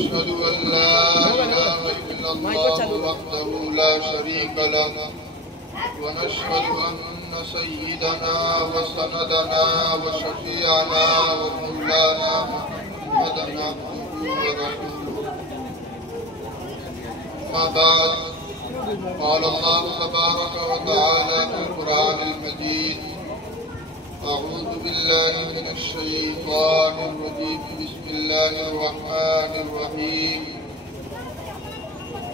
وأشهد أن لا إله إلا الله وحده لا شريك له ونشهد أن سيدنا وسندنا وشفيعنا ومولانا محمدا عبده ورسوله ما بعد قال الله تبارك وتعالى في القرآن المجيد أعوذ بالله من الشيطان الرجيم بسم الله الرحمن الرحيم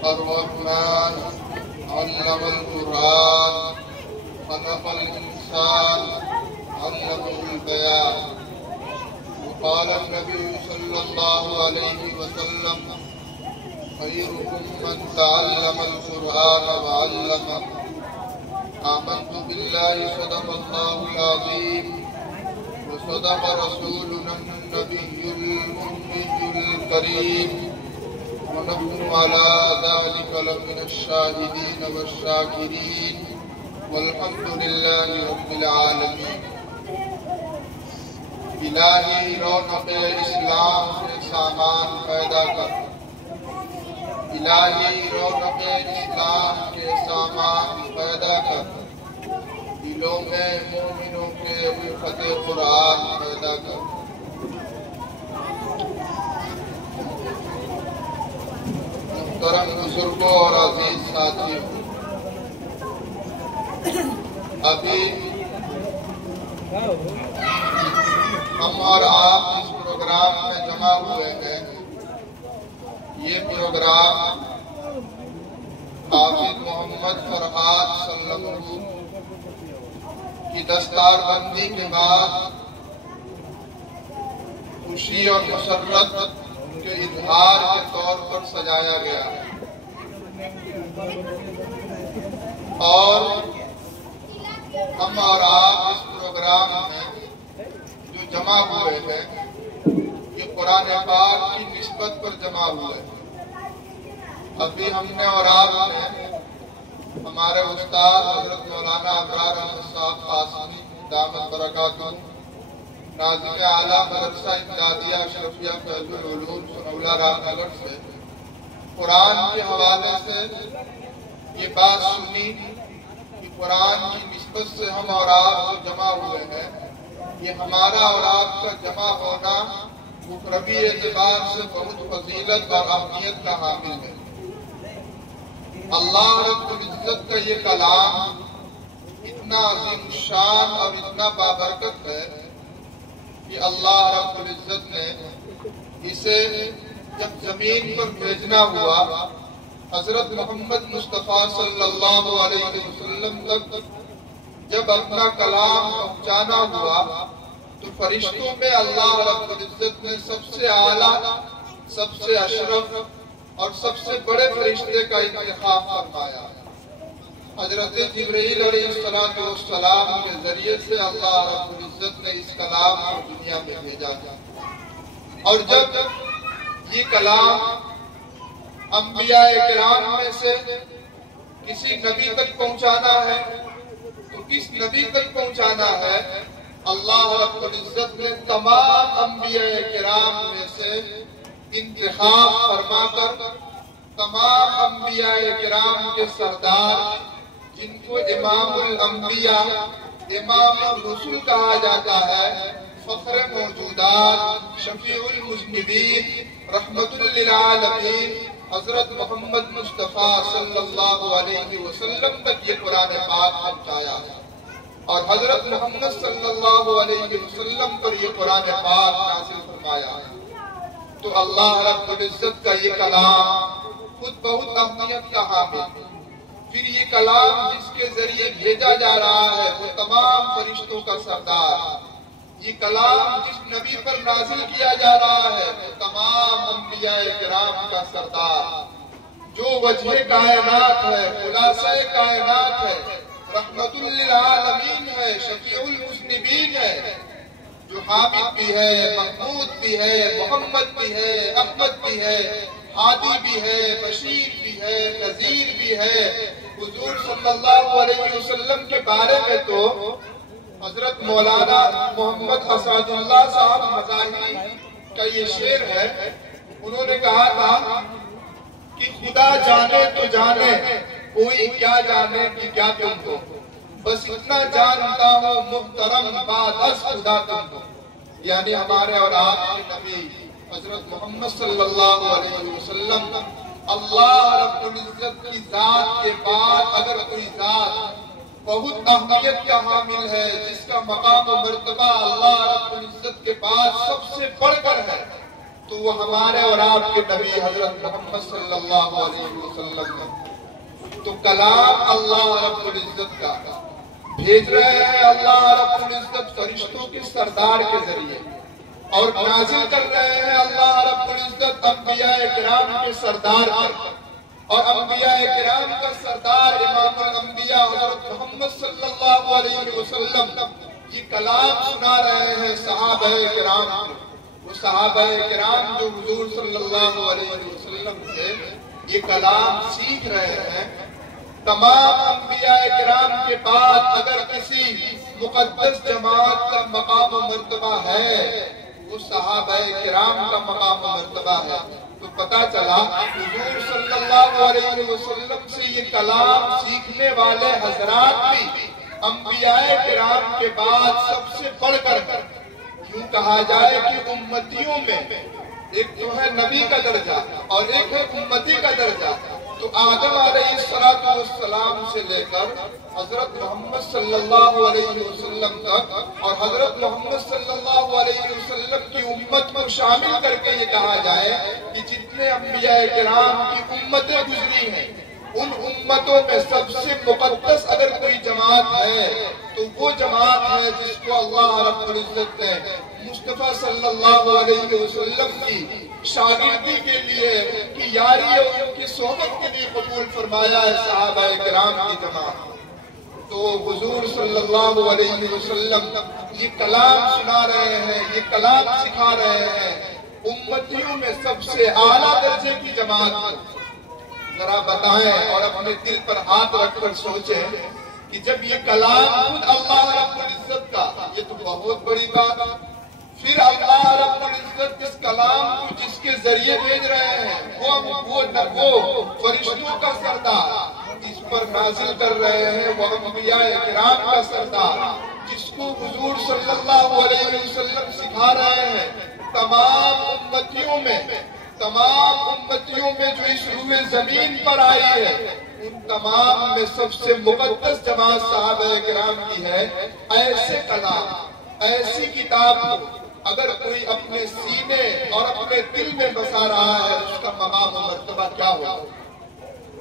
الرحمن علم القرآن خلق الإنسان علمه البيان وقال النبي صلى الله عليه وسلم خيركم من تعلم القرآن وعلمه آمنت بالله صدق الله العظيم وصدق رسولنا النبي الأمي الكريم ونحن على ذلك لمن الشاهدين والشاكرين والحمد لله رب العالمين. الہی رونق اسلام سے سامان پیدا کر، الہی رونق اسلام کے سامان پیدا کر، دلوں میں مومنوں کے الفت قرآن پیدا کر۔ محترم بزرگوں اور عزیز ساتھیوں، ابھی ہم اور آپ اس پروگرام میں جمع ہوئے ہیں۔ یہ پروگرام حافظ محمد فرحات سلم کی دستار بندی کے بعد خوشی اور مسرت کے اظہار کے طور پر سجایا گیا ہے، اور ہم اور آپ اس پروگرام میں جو جمع ہوئے ہیں یہ قرآن پاک کی نسبت پر جمع ہوئے ہیں۔ ابھی ہم نے اور آپ نے ہمارے استاد حضرت مولانا ابرار احمد صاحب قاسمی دامت برکاتہ ناظم اعلیٰ مدرسہ امدادیہ اشرفیہ فیض العلوم سنولہ رام نگر سے قرآن کے حوالے سے یہ بات سنی کہ قرآن کی نسبت سے ہم اور آپ جو جمع ہوئے ہیں، یہ ہمارا اور آپ کا جمع ہونا مقربی اعتبار سے بہت فضیلت اور اہمیت کا حامل ہے۔ اللہ رب العزت کا یہ کلام اتنا عظیم الشان اور اتنا بابرکت ہے کہ اللہ رب العزت نے اسے جب زمین پر بھیجنا ہوا، حضرت محمد مصطفیٰ صلی اللہ علیہ وسلم تک جب اپنا کلام پہنچانا ہوا تو فرشتوں میں اللہ رب العزت نے سب سے اعلیٰ، سب سے اشرف اور سب سے بڑے فرشتے کا انتخاب فرمایا۔ حضرت جبرائیل علیہ السلام کے ذریعے سے اللہ رب العزت نے اس کلام کو دنیا میں بھیجا ہے، اور جب یہ کلام انبیاء کرام میں سے کسی نبی تک پہنچانا ہے تو کس نبی تک پہنچانا ہے؟ اللہ رب العزت نے تمام انبیاء کرام میں سے انتخاب فرما کر تمام انبیاء کرام کے سردار، جن کو امام الانبیاء، امام الرسل کہا جاتا ہے، فخر موجودات، شفیع المذنبین، رحمت للعالمین، حضرت محمد مصطفیٰ صلی اللہ علیہ وسلم تک یہ قرآن پاک پہنچایا ہے، اور حضرت محمد صلی اللہ علیہ وسلم پر یہ قرآن پاک نازل فرمایا ہے۔ تو اللہ رب العزت کا یہ کلام خود بہت اہمیت کا حامل، پھر یہ کلام جس کے ذریعے بھیجا جا رہا ہے وہ تمام فرشتوں کا سردار، یہ کلام جس نبی پر نازل کیا جا رہا ہے وہ تمام انبیاء کرام کا سردار، جو وجہ کائنات ہے، خلاصہ کائنات ہے، رحمت للعالمین ہے، شفیع المذنبین ہے، جو حامد بھی ہے، محمود بھی ہے، محمد بھی ہے، احمد بھی ہے، ہادی بھی ہے، بشیر بھی ہے، نذیر بھی ہے۔ حضور صلی اللہ علیہ وسلم کے بارے میں تو حضرت مولانا محمد اسعد اللہ صاحب مظاہری کا یہ شعر ہے، انہوں نے کہا تھا کہ خدا جانے تو جانے کوئی کیا جانے کہ کیا تم کو، بس اتنا جانتا ہوں محترم بعد از خدا تم کو. یعنی ہمارے اور آپ کے نبی حضرت محمد صلی اللہ علیہ وسلم اللہ رب العزت کی ذات کے بعد اگر کوئی ذات بہت اہمیت کا حامل ہے، جس کا مقام و مرتبہ اللہ رب العزت کے بعد سب سے بڑھ کر ہے، تو وہ ہمارے اور آپ کے نبی حضرت محمد صلی اللہ علیہ وسلم ہے. تو کلام اللہ رب العزت کا بھیج رہے ہیں اللہ رب العزت فرشتوں کے سردار کے ذریعے، اور نازل کر رہے ہیں اللہ رب العزت انبیاء کرام کے سردار پر، اور انبیاء کرام کا سردار امام الانبیاء حضرت محمد صلی اللہ علیہ وسلم یہ کلام سنا رہے ہیں صحابہ کرام کو. وہ صحابہ کرام جو حضور صلی اللہ علیہ وسلم سے یہ کلام سیکھ رہے ہیں. تمام انبیاء کرام کے بعد اگر کسی مقدس جماعت کا مقام و مرتبہ ہے، وہ صحابہ کرام کا مقام و مرتبہ ہے. تو پتہ چلا حضور صلی اللہ علیہ وسلم سے یہ کلام سیکھنے والے حضرات بھی انبیاء کرام کے بعد سب سے بڑھ کر، یوں کہا جائے کہ امتیوں میں ایک تو ہے نبی کا درجہ اور ایک ہے امتی کا درجہ. تو آدم علیہ السلام سے لے کر حضرت محمد صلی اللہ علیہ وسلم تک، اور حضرت محمد صلی اللہ علیہ وسلم کی امت کو شامل کر کے یہ کہا جائے کہ جتنے انبیاء کرام کی امتیں گزری ہیں، ان امتوں میں سب سے مقدس اگر کوئی جماعت ہے تو وہ جماعت ہے جس کو اللہ رب العزت نے مصطفیٰ صلی اللہ علیہ وسلم کی شاگردی کے لیے، ان کی یاری اور ان کی صحبت کے لیے قبول فرمایا ہے صحابہ کرام کی جماعت. تو حضور صلی اللہ علیہ وسلم یہ کلام سنا رہے ہیں، یہ کلام سکھا رہے ہیں امتیوں میں سب سے اعلیٰ درجے کی جماعت کو. ذرا بتائیں اور اپنے دل پر ہاتھ رکھ کر سوچیں کہ جب یہ کلام خود اللہ رب العزت کا، یہ تو بہت بڑی بات، پھر اللہ رب العزت اس کلام کو جس کے ذریعے بھیج رہے ہیں وہ فرشتوں کا سردار اس پر نازل کر رہے ہیں، وہ انبیاء کرام کا سردار جس کو حضور صلی اللہ علیہ وسلم سکھا رہے ہیں. تمام امتیوں میں جو اس روئے زمین پر آئی ہے، ان تمام میں سب سے مقدس جماعت صحابہ کرام کی ہے. ایسے کلام، ایسی کتاب کو اگر کوئی اپنے سینے اور اپنے دل میں بسا رہا ہے، اس کا مقام و مرتبہ کیا ہوگا؟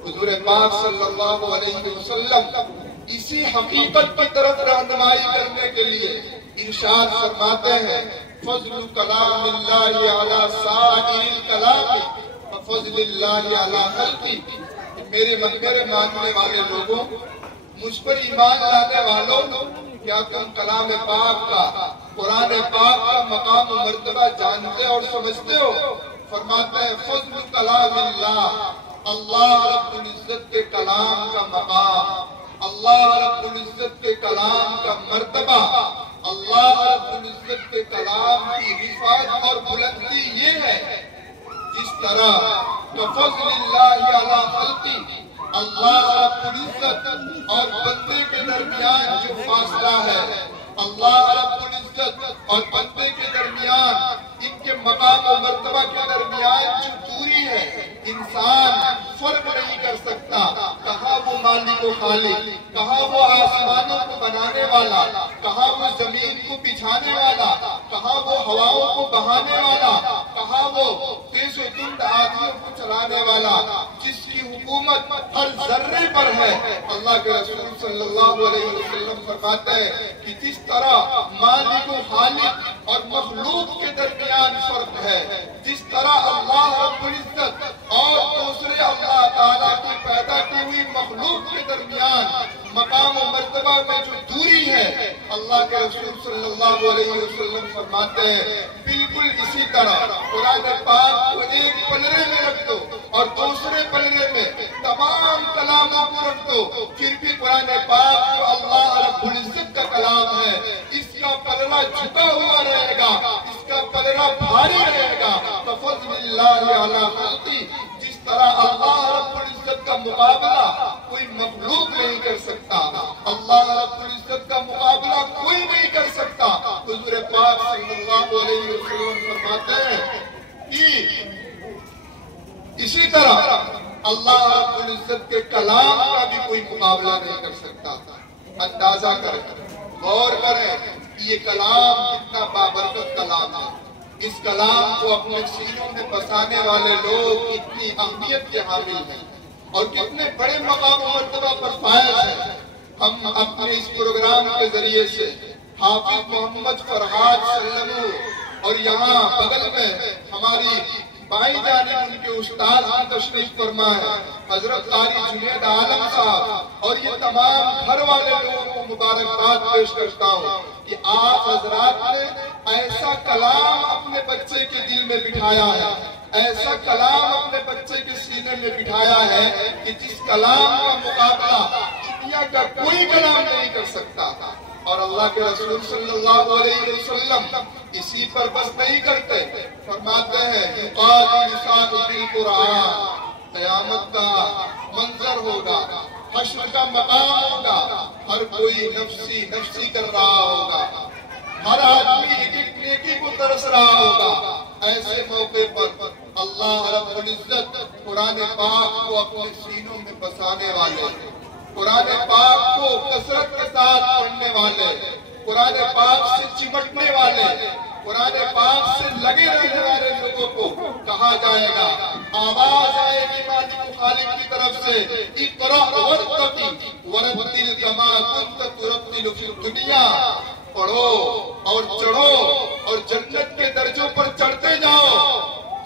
حضور پاک صلی اللہ علیہ وسلم اسی حقیقت کی طرف رہنمائی کرنے کے لیے ارشاد فرماتے ہیں، فضل کلام اللہ علی سائر الکلام فضل اللہ علی خلقی. میرے ماننے والے لوگوں، مجھ پر ایمان لانے والوں، کیا تم کلام پاک کا، قرآن پاک کا مقام و مرتبہ جانتے اور سمجھتے ہو؟ فرماتا ہے فضل کلام اللہ، اللہ رب العزت کے کلام کا مقام، اللہ رب العزت کے کلام کا مرتبہ، اللہ رب العزت کے کلام کی رفعت اور بلندی یہ ہے جس طرح فضل اللہ علی خلقی، اللہ رب العزت اور بندے کے درمیان جو فاصلہ ہے، اللہ رب العزت اور بندے کے درمیان، ان کے مقام و مرتبہ کے درمیان جو دوری ہے، انسان فرق نہیں کر سکتا. کہاں وہ مالک و خالق، کہاں وہ آسمانوں کو بنانے والا، کہاں وہ زمین کو بچھانے والا، کہاں وہ ہواؤں کو بہانے والا، کہاں وہ تیز و تند آدمیوں کو چلانے والا، جس کی حکومت ہر ذرے پر ہے. اللہ کے رسول صلی اللہ علیہ وسلم فرماتے ہیں کہ جس طرح مالک و خالق اور مخلوق کے درمیان فرق ہے، جس طرح اللہ رب العزت اور دوسرے اللہ تعالیٰ کی پیدا کی ہوئی مخلوق کے درمیان مقام و مرتبہ میں جو دوری ہے، اللہ کے رسول صلی اللہ علیہ وسلم فرماتے ہیں بالکل اسی طرح قرآن پاک کو ایک پلڑے میں رکھ دو اور دوسرے پلڑے میں تمام کلاموں کو رکھ دو، پھر بھی قرآن پاک جو اللہ رب العزت کا کلام ہے، اس کا پلڑا جھکا ہوا رہے گا، اس کا پلڑا بھاری رہے گا. فضل اللہ طرح اللہ رب العزت کا مقابلہ کوئی مخلوق نہیں کر سکتا، اللہ رب العزت کا مقابلہ کوئی نہیں کر سکتا۔ حضور پاک صلی اللہ علیہ وسلم فرماتے ہیں کہ اسی طرح اللہ رب العزت کے کلام کا بھی کوئی مقابلہ نہیں کر سکتا۔ اندازہ کریں، غور کریں یہ کلام کتنا بابرکت کلام ہے۔ اس کلام کو اپنے سینوں میں بسانے والے لوگ کتنی اہمیت کے حامل ہیں اور کتنے بڑے مقام و مرتبہ پر فائز ہیں۔ ہم اپنے اس پروگرام کے ذریعے سے حافظ محمد فرحات سلمو اور یہاں بغل میں ہماری بائیں جانب ان کے استاد تشریف فرما ہے حضرت قاری جنید عالم صاحب، اور یہ تمام گھر والے لوگوں کو مبارکباد پیش کرتا ہوں کہ آپ حضرات نے ایسا کلام اپنے بچے کے دل میں بٹھایا ہے، ایسا کلام اپنے بچے کے سینے میں بٹھایا ہے کہ جس کلام کا مقابلہ دنیا کا کوئی کلام نہیں کر سکتا۔ اور اللہ کے رسول صلی اللہ علیہ وسلم اسی پر بس نہیں کرتے، فرماتے ہیں یقال لصاحب القرآن، قیامت کا منظر ہوگا، حشر کا مقام ہوگا، ہر کوئی نفسی نفسی کر رہا ہوگا، ہر آدمی ایک ایک نیکی کو ترس رہا ہوگا۔ ایسے موقع پر اللہ رب العزت قرآن پاک کو اپنے سینوں میں بسانے والے، قرآن پاک کو کثرت کے ساتھ پڑھنے والے، قرآن پاک سے چمٹنے والے، قرآن پاک سے لگے رہنے والے لوگوں کو کہا جائے گا، آواز آئے گی مالک و خالق کی طرف سے، اقرأ وارتقی ورتل کما کنت ترتل فی الدنیا، پڑھو اور چڑھو اور جنت کے درجوں پر چڑھتے جاؤ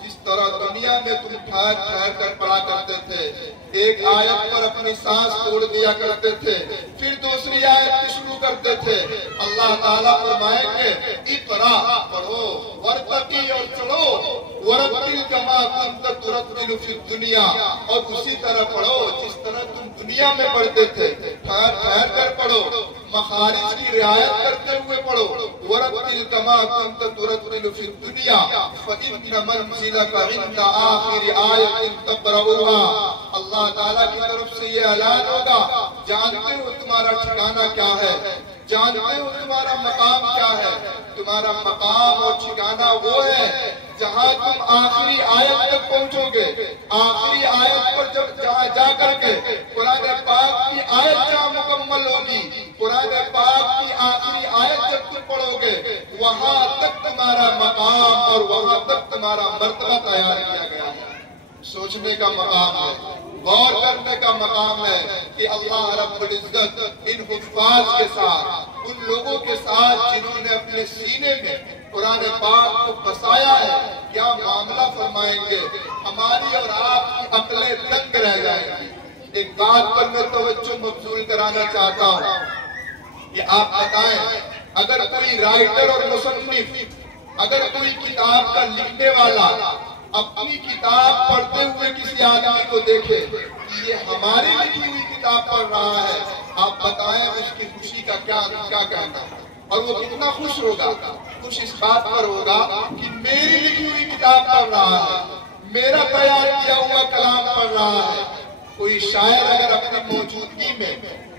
جس طرح دنیا میں تم ٹھہر ٹھہر کر پڑھا کرتے تھے، ایک آیت پر اپنی سانس توڑ دیا کرتے تھے، پھر دوسری آیت کی شروع کرتے تھے۔ اللہ تعالیٰ فرمائیں گے اقرا، پڑھو، ورتقی اور چڑھو، ورتل کما کنت ترتل فی الدنیا، اور اسی طرح پڑھو جس طرح تم دنیا میں پڑھتے تھے، ٹھہر ٹھہر کر پڑھو، مخارج کی رعایت کرتے ہوئے پڑھو، ورتل کما کنت ترتل فی الدنیا فإن منزلک عند آخر آیت تقرؤها۔ اللہ تعالیٰ کی طرف سے یہ اعلان ہوگا، جانتے ہو تمہارا ٹھکانہ کیا ہے، جانتے ہو تمہارا مقام کیا ہے، تمہارا مقام اور ٹھکانہ وہ ہے جہاں تم آخری آیت تک پہنچو گے۔ آخری آیت پر جب جہاں جا کر کے قرآن پاک کی آیت جہاں مکمل ہوگی، قرآن پاک کی آخری آیت جب تم پڑھو گے، وہاں تک تمہارا مقام اور وہاں تک تمہارا مرتبہ تیار کیا گیا ہے۔ سوچنے کا مقام ہے، غور کرنے کا مقام ہے کہ اللہ رب العزت ان حفاظ کے ساتھ، ان لوگوں کے ساتھ جنہوں نے اپنے سینے میں قرآن پاک کو بسایا ہے، کیا معاملہ فرمائیں گے، ہماری اور آپ کی عقلیں دنگ رہ جائیں گی۔ ایک بات پر میں توجہ مبذول کرانا چاہتا ہوں کہ آپ بتائیں اگر کوئی رائٹر اور مصنف، اگر کوئی کتاب کا لکھنے والا اپنی کتاب پڑھتے ہوئے کسی آدمی کو دیکھے کہ یہ ہماری لکھی ہوئی کتاب پڑھ رہا ہے، آپ بتائیں اس کی خوشی کا کیا کہنا ہے، اور وہ کتنا خوش ہوگا؟ خوش اس بات پر ہوگا کہ میری لکھی ہوئی کتاب پڑھ رہا ہے، میرا تیار کیا ہوا کلام پڑھ رہا ہے۔ کوئی شاعر اگر اپنی موجودگی میں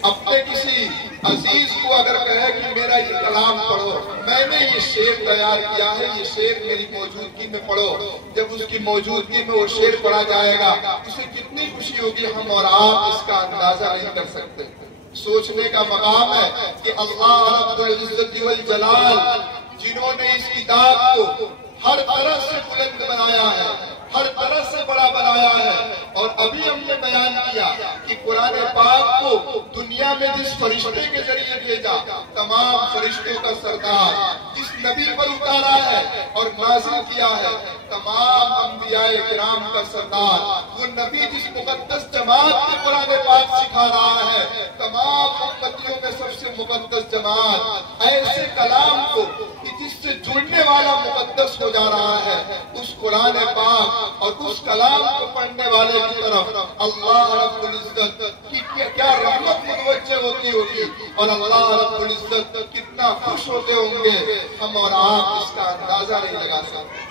اپنے کسی عزیز کو اگر کہے کہ میرا یہ کلام پڑھو، میں نے یہ شعر تیار کیا ہے، یہ شعر میری موجودگی میں پڑھو، جب اس کی موجودگی میں وہ شعر پڑھا جائے گا اسے کتنی خوشی ہوگی، ہم اور آپ اس کا اندازہ نہیں کر سکتے۔ سوچنے کا مقام ہے کہ اللہ رب العزت والجلال جنہوں نے اس کتاب کو ہر طرح سے بلند بنایا ہے، ہر طرح سے بڑا بنایا ہے، اور ابھی ہم نے بیان کیا کہ قرآن پاک کو دنیا میں جس فرشتے کے ذریعے بھیجا، تمام فرشتوں کا سردار، جس نبی پر اتارا ہے اور نازل کیا ہے، تمام انبیاء کرام کا سردار، وہ نبی جس مقدس جماعت کے قرآن پاک سکھا رہا ہے، تمام امتیوں میں سب سے مقدس جماعت، ایسے کلام کو جس سے جڑنے والا مقدس ہو جا رہا ہے، اس قرآن پاک اور اس کلام کو پڑھنے والے کی طرف اللہ رب العزت کی کیا رحمت متوجہ ہوتی ہوگی، اور اللہ رب العزت کتنا خوش ہوتے ہوں گے، ہم اور آپ اس کا اندازہ نہیں لگا سکتے۔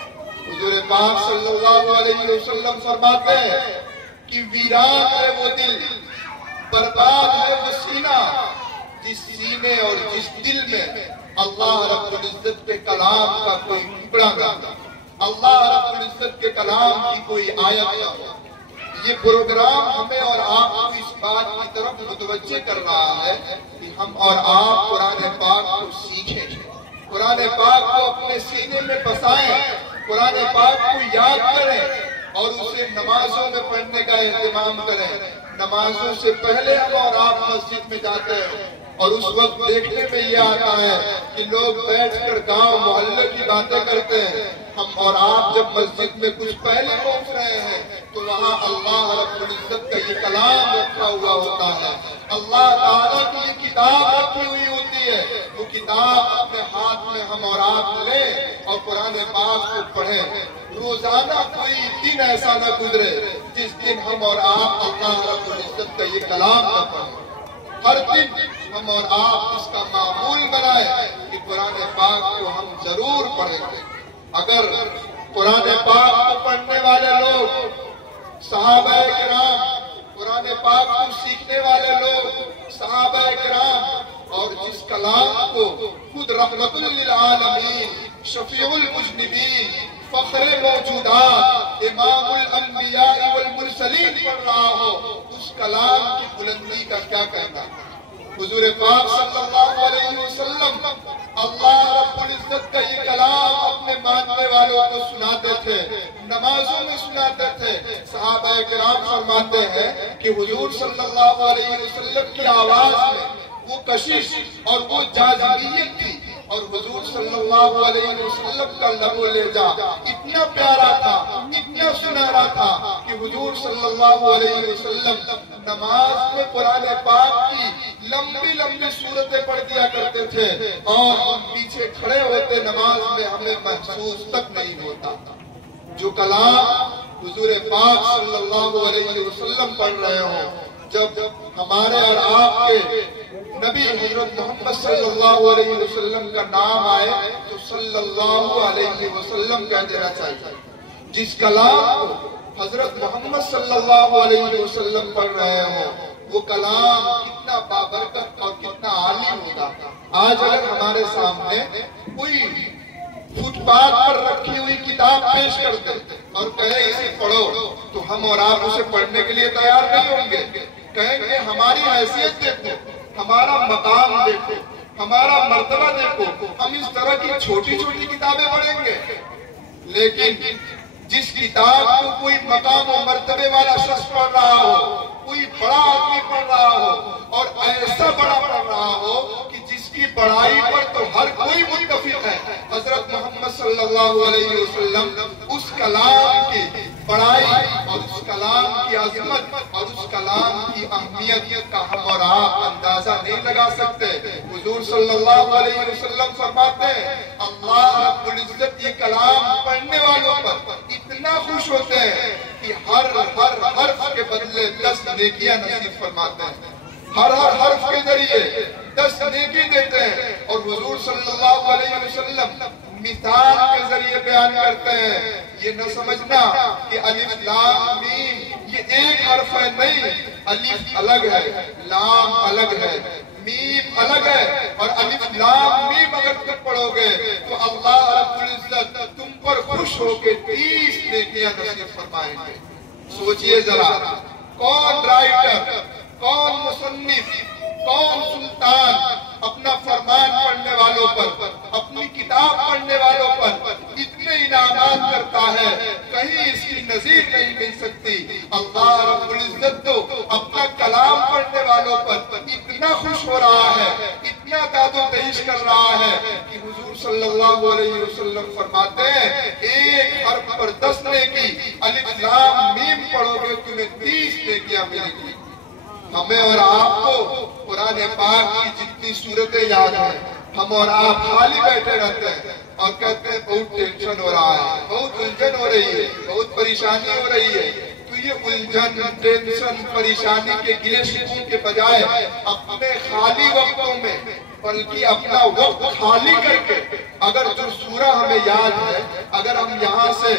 حضور پاک صلی اللہ علیہ وسلم فرماتے ہیں کہ ویران ہے وہ دل، برباد ہے وہ سینہ، جس سینے اور جس دل میں اللہ رب العزت کے کلام کا کوئی ٹکڑا نہ ہو، اللہ رب العزت کے کلام کی کوئی آیت نہ ہو۔ یہ پروگرام ہمیں اور آپ کو اس بات کی طرف متوجہ کر رہا ہے کہ ہم اور آپ قرآن پاک کو سیکھیں، قرآن پاک کو اپنے سینے میں بسائیں، قرآن پاک کو یاد کریں اور اسے نمازوں میں پڑھنے کا اہتمام کریں۔ نمازوں سے پہلے ہم اور آپ مسجد میں جاتے ہیں اور اس وقت دیکھنے میں یہ آتا ہے کہ لوگ بیٹھ کر گاؤں محلے کی باتیں کرتے ہیں۔ ہم اور آپ جب مسجد میں کچھ پہلے پہنچ رہے ہیں تو وہاں اللہ رب العزت کا یہ کلام رکھا ہوا ہوتا ہے، اللہ تعالیٰ کی یہ کتاب رکھی ہوئی ہوتی ہے۔ وہ کتاب اپنے ہاتھ میں ہم اور آپ لیں اور قرآن پاک کو پڑھیں۔ روزانہ کوئی دن ایسا نہ گزرے جس دن ہم اور آپ اللہ رب العزت کا یہ کلام نہ پڑھیں۔ ہر دن ہم اور آپ اس کا معمول بنائیں کہ قرآن پاک کو ہم ضرور پڑھیں گے۔ اگر قرآن پاک کو پڑھنے والے لوگ صحابہ کرام، قرآن پاک کو سیکھنے والے لوگ صحابہ کرام، اور جس کلام کو خود رحمت للعالمین، شفیع المذنبین، فخر موجودات، امام الانبیاء والمرسلین پڑھ رہا ہو، اس کلام کی بلندی کا کیا کہنا؟ حضور پاک صلی اللہ علیہ وسلم اللہ رب العزت کا یہ کلام اپنے ماننے والوں کو سناتے تھے، نمازوں میں سناتے تھے۔ صحابہ کرام فرماتے ہیں کہ حضور صلی اللہ علیہ وسلم کی آواز میں وہ کشش اور وہ جاذبیت تھی، اور حضور صلی اللہ علیہ وسلم کا لب و لہجہ اتنا پیارا تھا، اتنا سنہرا تھا کہ حضور صلی اللہ علیہ وسلم نماز میں قرآن پاک کی لمبی لمبی صورتیں پڑھ دیا کرتے تھے اور ہم پیچھے کھڑے ہوتے نماز میں ہمیں محسوس تک نہیں ہوتا۔ جو کلام حضور پاک صلی اللہ علیہ وسلم پڑھ رہے ہوں، جب ہمارے اور آپ کے نبی حضرت محمد صلی اللہ علیہ وسلم کا نام آئے تو صلی اللہ علیہ وسلم کہہ دینا چاہیے۔ جس کلام کو حضرت محمد صلی اللہ علیہ وسلم پڑھ رہے ہوں، وہ کلام کتنا بابرکت اور کتنا عالی ہوگا۔ آج اگر ہمارے سامنے کوئی فٹ پاتھ پر رکھی ہوئی کتاب پیش کرتے اور کہے اسے پڑھو تو ہم اور آپ اسے پڑھنے کے لیے تیار نہیں ہوں گے۔ کہیں گے ہماری حیثیت دیکھو، ہمارا مقام دیکھو، ہمارا مرتبہ دیکھو، ہم اس طرح کی چھوٹی چھوٹی کتابیں پڑھیں گے۔ لیکن جس کتاب کو کوئی مقام و مرتبے والا شخص پڑھ رہا ہو، کوئی بڑا آدمی پڑھ رہا ہو اور ایسا بڑا پڑھ رہا ہو کہ جس کی پڑھائی پر تو ہر کوئی متفق ہے، حضرت محمد صلی اللہ علیہ وسلم، اس کلام کی پڑھائی اور اس کلام کی عظمت اور اس کلام کی اہمیت کا ہم اور آپ اندازہ نہیں لگا سکتے۔ حضور صلی اللہ علیہ وسلم فرماتے ہیں اللہ رب العزت یہ کلام پڑھنے والوں پر اتنا خوش ہوتے ہیں کہ ہر حرف کے بدلے 10 نیکیاں نصیب فرماتے ہیں، ہر حرف کے ذریعے 10 نیکی دیتے ہیں۔ اور حضور صلی اللہ علیہ وسلم مثال کے ذریعے بیان کرتے ہیں، یہ نہ سمجھنا کہ الف لام میم یہ ایک حرف ہے، نہیں، الف الگ ہے، لام الگ ہے، میم الگ ہے، اور الف لام میم اگر تم پڑھو گے تو اللہ رب العزت تم پر خوش ہو کے 30 نیکیاں نصیب فرمائیں گے۔ سوچئے ذرا، کون رائٹر، کون مصنف، کون سلطان اپنا فرمان پڑھنے والوں پر، اپنی کتاب پڑھنے والوں پر اتنے انعامات کرتا ہے، کہیں اس کی نظیر نہیں مل سکتی۔ اللہ رب العزت تو اپنا کلام پڑھنے والوں پر اتنا خوش ہو رہا ہے، اتنا داد و دہش کر رہا ہے کہ حضور صلی اللہ علیہ وسلم فرماتے ہیں ایک حرف پر 10 نیکی، الف لام میم پڑھو گے تمہیں 30 نیکیاں ملیں گی۔ ہمیں اور آپ کو قرآن پاک کی جتنی صورتیں یاد ہیں، ہم اور آپ خالی بیٹھے رہتے ہیں اور کہتے ہیں بہت ٹینشن ہو رہا ہے، بہت الجھن ہو رہی ہے، بہت پریشانی ہو رہی ہے۔ تو یہ الجھن، ٹینشن، پریشانی کے گلے شکوے کے بجائے اپنے خالی وقتوں میں بلکہ اپنا وقت خالی کر کے اگر جو سورہ ہمیں یاد ہے، اگر ہم یہاں سے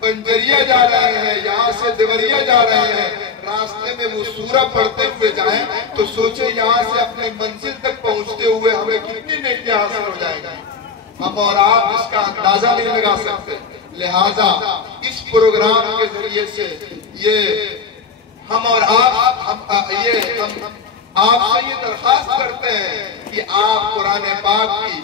بنجریہ جا رہے ہیں، یہاں سے دیوریہ جا رہے ہیں، راستے میں وہ سورہ پڑھتے ہوئے جائیں تو سوچیں یہاں سے اپنی منزل تک پہنچتے ہوئے ہمیں کتنی نیکیاں حاصل ہو جائیں گی۔ ہم اور آپ اس کا اندازہ نہیں لگا سکتے۔ لہٰذا اس پروگرام کے ذریعے سے ہم آپ سے یہ درخواست کرتے ہیں کہ آپ قرآن پاک کی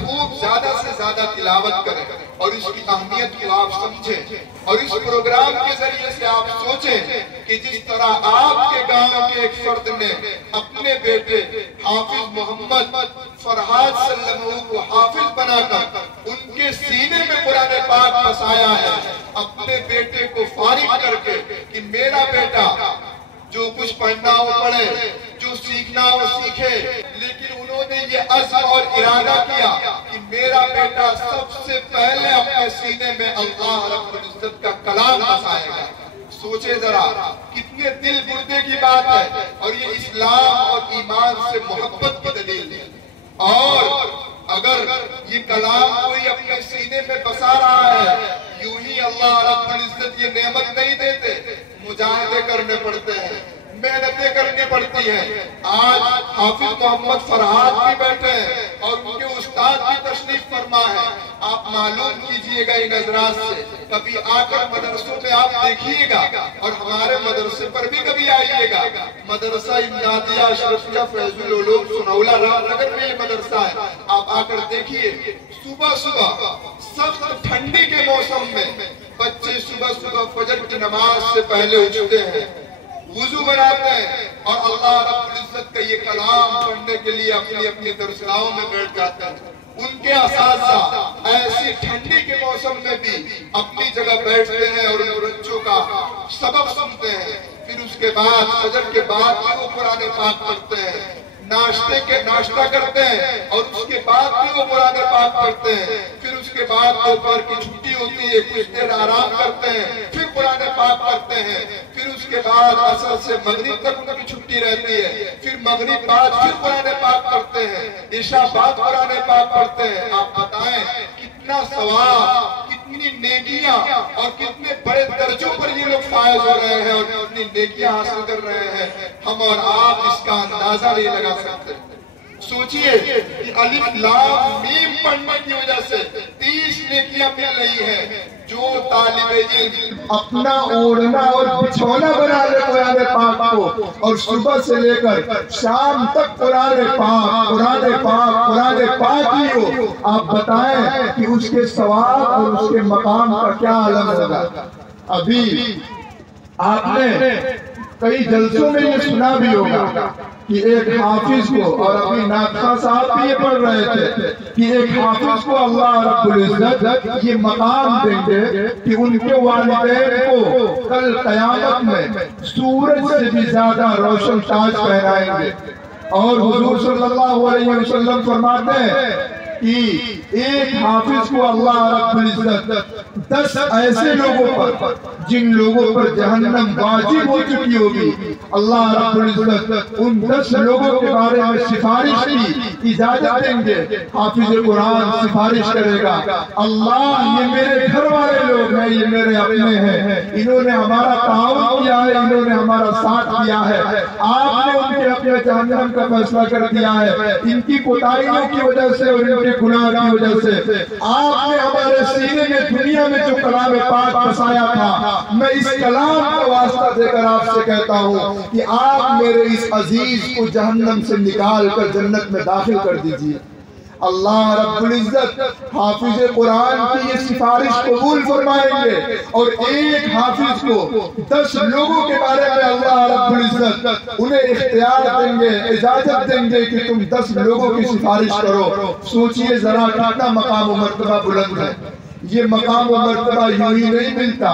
خوب زیادہ سے زیادہ تلاوت کریں اور اس کی اہمیت کو آپ سمجھیں، اور اس پروگرام کے ذریعے سے آپ سوچیں کہ جس طرح آپ کے گاؤں کے ایک فرد نے اپنے بیٹے حافظ محمد فرحات سلمہ کو حافظ بنا کر ان کے سینے میں قرآن پاک بسایا ہے، اپنے بیٹے کو فارغ کر کے کہ میرا بیٹا جو کچھ پڑھنا ہو پڑھے، جو سیکھنا ہو سیکھے، لیکن انہوں نے یہ عزم اور ارادہ کیا کہ میرا بیٹا سب سے پہلے اپنے سینے میں اللہ رب العزت کا کلام بسائے گا۔ سوچے ذرا کتنے دل گردے کی بات ہے، اور یہ اسلام اور ایمان سے محبت کی دلیل ہے۔ اور اگر یہ کلام کوئی اپنے سینے میں بسا رہا ہے، یوں ہی اللہ رب العزت یہ نعمت نہیں دیتے، مجاہدے کرنے پڑتے ہیں، محنتیں کرنی پڑتی ہیں۔ آج حافظ محمد فرحات بھی بیٹھے ہیں اور ان کے استاد بھی تشریف فرما ہے۔ آپ معلوم کیجئے گا ان حضرات سے، کبھی آ کر مدرسوں میں آپ دیکھیے گا، اور ہمارے مدرسے پر بھی کبھی آئیے گا۔ مدرسہ امدادیہ اشرفیہ فیض العلوم سنولا رام نگر میں یہ مدرسہ ہے، آپ آ کر دیکھیے۔ صبح سخت ٹھنڈی کے موسم میں بچے صبح فجر کی نماز سے پہلے اٹھتے ہیں، وضو بناتے ہیں اور اللہ رب العزت کا یہ کلام پڑھنے کے لیے اپنی درسگاہوں میں بیٹھ جاتے ہیں۔ ان کے اساتذہ ایسی ٹھنڈی کے موسم میں بھی اپنی جگہ بیٹھتے ہیں اور ان بچوں کا سبق سنتے ہیں۔ پھر اس کے بعد فجر کے بعد بھی وہ قرآن پاک پڑھتے ہیں، ناشتہ کرتے ہیں اور اس کے بعد بھی وہ قرآن پاک پڑھتے ہیں۔ پھر اس کے بعد دوپہر کی چھٹی ہوتی ہے، کچھ دیر آرام کرتے ہیں، پھر قرآن پاک پڑھتے ہیں۔ پھر اس کے بعد عصر سے مغرب تک ان کی چھٹی رہتی ہے، پھر مغرب بعد پھر قرآن پاک پڑھتے ہیں، عشاء بعد قرآن پاک پڑھتے ہیں۔ آپ بتائیں کتنا ثواب، کتنی نیکیاں اور کتنے بڑے درجوں پر یہ لوگ فائز ہو رہے ہیں اور کتنی نیکیاں حاصل کر رہے ہیں۔ ہم اور آپ اس کا اندازہ نہیں لگا سکتے۔ سوچئے کہ الف لام میم پڑھنے کی وجہ سے 30 نیکیاں مل رہی ہیں۔ جو طالب علم اپنا اوڑھنا اور بچھونا بنا لے قرآن پاک کو، اور صبح سے لے کر شام تک قرآن پاک ہی ہو، آپ بتائیں کہ اس کے ثواب اور اس کے مقام کا کیا عالم ہوگا۔ ابھی آپ نے کئی جلسوں میں یہ سنا بھی ہوگا کہ ایک حافظ کو، اور ابھی ناطخہ صاحب بھی یہ پڑھ رہے تھے کہ ایک حافظ کو اللہ رب العزت یہ مقام دیں گے کہ ان کے والدین کو کل قیامت میں سورج سے بھی زیادہ روشن تاج پہنائیں گے۔ اور حضور صلی اللہ علیہ وسلم فرماتے ہیں کہ ایک حافظ کو اللہ رب العزت 10 ایسے لوگوں پر جن لوگوں پر جہنم واجب ہو چکی ہوگی، اللہ رب العزت ان 10 لوگوں کے بارے میں سفارش کی اجازت دیں گے۔ حافظ قرآن سفارش کرے گا، اللہ یہ میرے گھر والے لوگ ہیں، یہ میرے اپنے ہیں، انہوں نے ہمارا تعاون کیا ہے، انہوں نے ہمارا ساتھ دیا ہے، آپ نے ان کے اپنے جہنم کا فیصلہ کر دیا ہے، ان کی کوتاہیوں کی وجہ سے اور ان کے گناہ کی وجہ سے آپ نے ہمارے سینے میں دنیا میں جو کلام پاک بسایا تھا، میں اس کلام کا واسطہ دے کر آپ سے کہتا ہوں کہ آپ میرے اس عزیز کو جہنم سے نکال کر جنت میں داخل کر دیجئے۔ اللہ رب العزت حافظ قرآن کی یہ سفارش قبول فرمائیں گے، اور ایک حافظ کو 10 لوگوں کے بارے میں اللہ رب العزت انہیں اختیار دیں گے، اجازت دیں گے کہ تم 10 لوگوں کی سفارش کرو۔ سوچئے ذرا کتنا مقام و مرتبہ بلند ہے۔ یہ مقام و مرتبہ یوں ہی نہیں ملتا،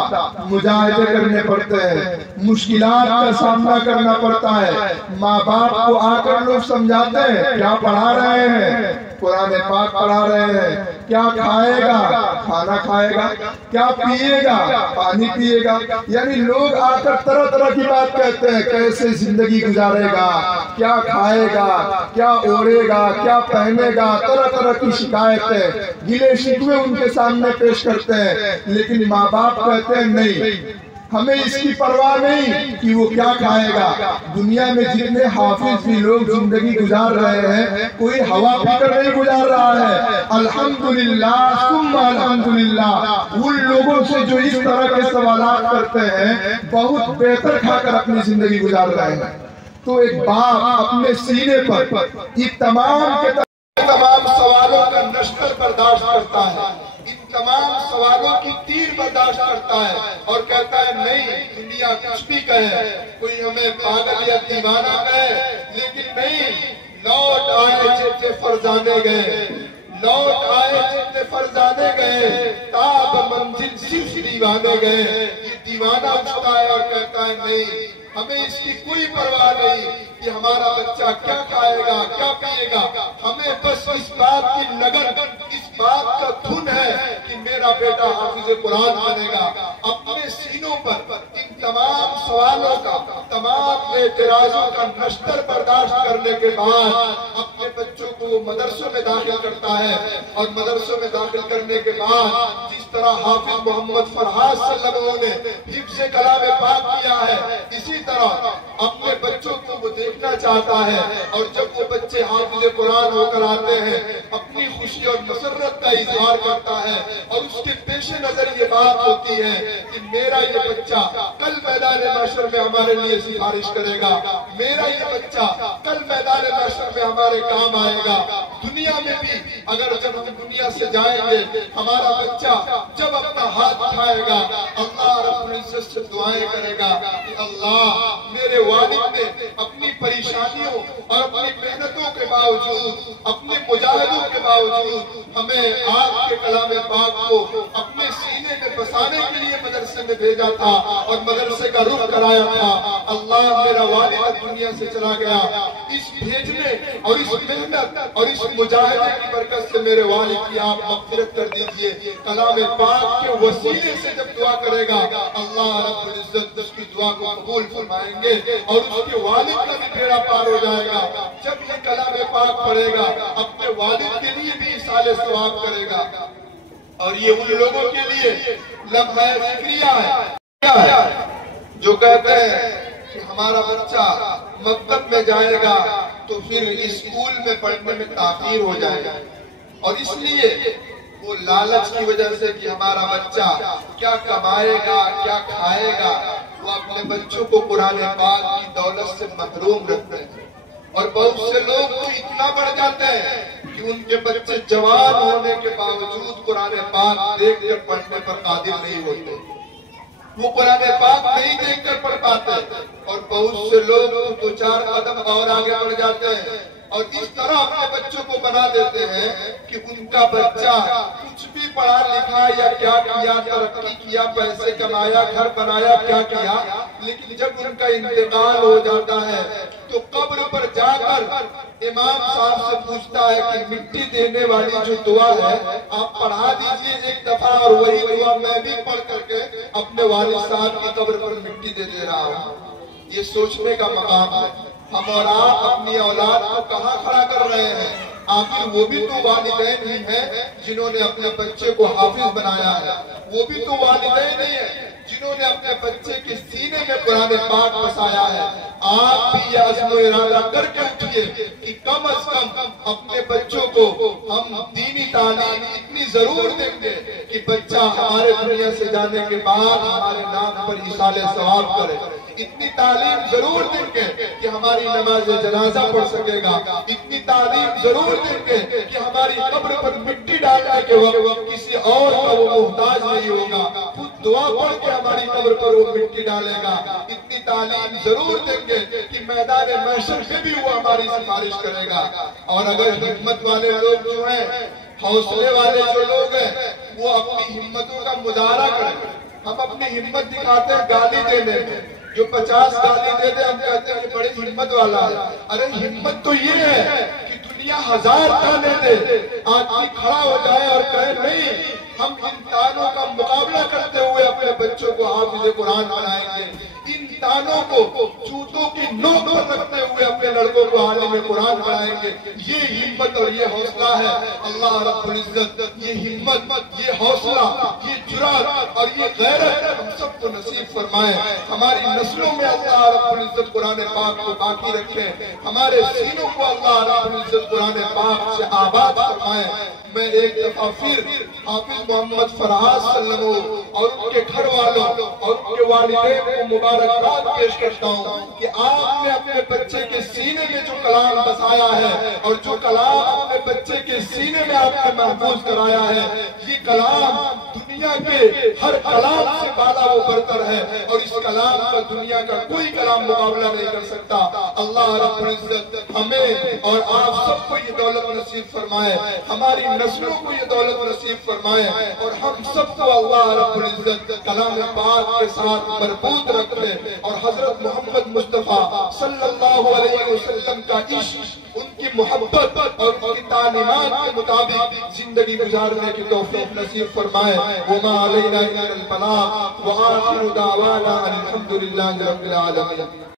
مجاہدے کرنے پڑتے ہیں، مشکلات کا سامنا کرنا پڑتا ہے۔ ماں باپ کو آ کر لوگ سمجھاتے ہیں کیا پڑھا رہے ہیں، قرآن پاک پڑھا رہے ہیں، کیا کھائے گا؟ کھانا کھائے گا. کیا پیے گا؟ پانی پیے گا. یعنی لوگ آ کر طرح طرح کی بات کہتے ہیں، کیسے زندگی گزارے گا، کیا کھائے گا، کیا اوڑھے گا، کیا پہنے گا، طرح طرح کی شکایتیں، گلے شکوے ان کے سامنے پیش کرتے ہیں. لیکن ماں باپ کہتے ہیں نہیں، ہمیں اس کی پرواہ نہیں کہ وہ کیا کھائے گا. دنیا میں جتنے حافظ بھی لوگ زندگی گزار رہے ہیں، کوئی ہوا پی کر نہیں گزار رہا ہے. الحمدللہ ثم الحمدللہ ان لوگوں سے جو اس طرح کے سوالات کرتے ہیں، بہت بہتر کھا کر اپنی زندگی گزار رہے ہیں. تو ایک باپ اپنے سینے پر یہ تمام سوالوں کا نشتر برداشت کرتا ہے، ان تمام سوالوں کی تیر برداشت کرتا ہے اور کہتا ہے نہیں، دنیا کچھ بھی کہے، کوئی ہمیں پاگل یا دیوانہ کہے، لیکن نہیں، لوٹ آئے جتنے فرزانے گئے، لوٹ آئے جتنے فرزانے گئے، تاب منزل صرف دیوانے گئے. یہ دیوانہ اٹھتا ہے اور کہتا ہے نہیں، ہمیں اس کی کوئی پرواہ نہیں کہ ہمارا بچہ کیا کھائے گا، کیا پیے گا. ہمیں بس اس بات کی لگن، اس بات کا دھن ہے کہ میرا بیٹا حافظ قرآن بنے گا. اپنے سینوں پر ان تمام سوالوں کا، تمام اعتراضوں کا نشتر برداشت کرنے کے بعد اپنے بچوں کو وہ مدرسوں میں داخل کرتا ہے. اور مدرسوں میں داخل کرنے کے بعد جس طرح حافظ محمد فرحات صلی اللہ علیہ وسلم نے حفظ کلام پاک کیا ہے، اسی طرح اپنے بچوں کو وہ دیکھنا چاہتا ہے. اور جب وہ بچے حافظ قرآن ہو کر آتے ہیں، اپنی خوشی اور مسرت کا اظہار کرتا ہے اور اس کے پیش نظر یہ بات ہوتی ہے کہ میرا یہ بچہ کل میدان محشر میں ہمارے لیے سفارش کرے گا، میرا یہ بچہ کل میدان محشر میں ہمارے کام آئے گا. دنیا میں بھی اگر جب ہم دنیا سے جائیں گے، ہمارا بچہ جب اپنا ہاتھ اٹھائے گا، اللہ رب العزت سے دعائیں کرے گا کہ اللہ میرے والد نے اپنی پریشانیوں اور اپنی محنتوں کے باوجود، اپنے مجاہدوں کے باوجود ہمیں آپ کے کلام پاک کو اپنے سینے میں بسانے کے لیے مدرسے میں بھیجا تھا اور مدرسے کا رخ کرایا تھا. اللہ میرا والد دنیا سے چلا گیا، اس بھیجنے اور اس محنت اور اس مجاہدے کی برکت سے میرے والد کی آپ مغفرت کر دیجئے. کلام پاک کے وسیلے سے جب دعا کرے گا، اللہ رب العزت اس کی دعا کو قبول فرمائیں گے اور اس کے والد کا بھی بیڑا پار ہو جائے گا. جب یہ کلام پاک پڑھے گا، اپنے والد کے لیے بھی اصالِ ثواب کرے گا. اور یہ ان لوگوں کے لیے لمحہ فکریہ ہے جو کہتے ہیں کہ ہمارا بچہ مکتب میں جائے گا تو پھر اسکول میں پڑھنے میں تاخیر ہو جائے گا. اور اس لیے وہ لالچ کی وجہ سے کہ ہمارا بچہ کیا کمائے گا، کیا کھائے گا، وہ اپنے بچوں کو قرآن پاک کی دولت سے محروم رکھتے ہیں. اور بہت سے لوگ تو اتنا بڑھ جاتے ہیں کہ ان کے بچے جوان ہونے کے باوجود قرآن پاک دیکھ کر پڑھنے پر قادر نہیں ہوتے، وہ قرآن پاک نہیں دیکھ کر پڑھ پاتے. اور بہت سے لوگ تو چار قدم اور آگے بڑھ جاتے ہیں اور اس طرح اپنے بچوں کو بنا دیتے ہیں کہ ان کا بچہ کچھ بھی پڑھا لکھا یا کیا کیا، ترقی کیا، پیسے کمایا، گھر بنایا، کیا کیا، لیکن جب ان کا انتقال ہو جاتا ہے تو قبر پر جا کر امام صاحب سے پوچھتا ہے کہ مٹی دینے والی جو دعا ہے آپ پڑھا دیجئے ایک دفعہ، اور وہی دعا میں بھی پڑھ کر کے اپنے والد صاحب کی قبر پر مٹی دے رہا ہوں. یہ سوچنے کا مقام ہے. ہم اور آپ اپنی اولاد کو کہاں کھڑا کر رہے ہیں؟ آخر وہ بھی تو والدین ہی ہیں جنہوں نے اپنے بچے کو حافظ بنایا ہے. وہ بھی تو والدین ہی ہیں جنہوں نے اپنے بچے کے سینے میں قرآن پاک بسایا ہے. آپ بھی یہ عزم و ارادہ کر کے اٹھیے کہ کم از کم اپنے بچوں کو ہم دینی تعلیم اتنی ضرور دیں گے کہ بچہ ہمارے دنیا سے جانے کے بعد ہمارے نام پر ایصال ثواب کرے. اتنی تعلیم ضرور دیں گے کہ ہماری نماز جنازہ پڑھ سکے گا. اتنی تعلیم ضرور دیں گے کہ ہماری قبر پر مٹی ڈالنے کے وقت کسی اور کا وہ محتاج نہیں ہوگا، خود دعا پڑھ کے ہماری قبر پر وہ مٹی ڈالے گا. اتنی تعلیم ضرور دیں گے کہ میدان محشر میں بھی وہ ہماری سفارش کرے گا. اور اگر ہمت والے لوگ جو ہیں، حوصلے والے جو لوگ ہیں، وہ اپنی ہمتوں کا مظاہرہ کریں. ہم اپنی ہمت دکھاتے ہیں گالی دینے میں، جو 50 گالی دے دے ہم کہتے ہیں کہ بڑی ہمت والا ہے. ارے ہمت تو یہ ہے کہ دنیا 1000 تانے دے، آدمی کھڑا ہو جائے اور کہے نہیں ہم ان تانوں کا مقابلہ کرتے ہوئے اپنے بچوں کو حافظ قرآن بنائیں گے، ان تانوں کو جوتوں کی نوک پر رکھتے ہوئے اپنے لڑکوں کو عالم قرآن بنائیں گے، یہ ہمت اور یہ حوصلہ ہے۔ اللہ رب العزت یہ ہمت، یہ حوصلہ، یہ جرات اور یہ غیرت ہم سب کو نصیب فرمائے، ہماری نسلوں میں اللہ رب العزت قرآن پاک کو باقی رکھیں، ہمارے سینوں کو اللہ رب العزت قرآن پاک سے آباد فرمائے۔ میں ایک دفعہ پھر حافظ محمد فرحات صلی اللہ علیہ وسلم اور ان کے گھر والوں اور ان کے والدین کو مبارکباد پیش کرتا ہوں کہ آپ نے اپنے بچے کے سینے میں جو کلام بسایا ہے اور جو کلام اپنے بچے کے سینے میں آپ نے محفوظ کرایا ہے، یہ کلام دنیا کے ہر کلام سے بالا و برتر ہے اور اس کلام کا دنیا کا کوئی کلام مقابلہ نہیں کر سکتا۔ اللہ رب العزت ہمیں اور آپ سب کو یہ دولت نصیب فرمائے، ہماری نسلوں کو یہ دولت نصیب فرمائے اور ہم سب کو اللہ رب العزت کلام پاک کے ساتھ مربوط رکھے اور حضرت محمد مصطفیٰ صلی اللہ علیہ وسلم کا عشق، ان کی محبت اور ان کی تعلیمات کے مطابق زندگی گزارنے کی توفیق نصیب فرمائے۔ وما علینا الا البلاغ وآخر دعوانا ان الحمد للہ رب العالمین۔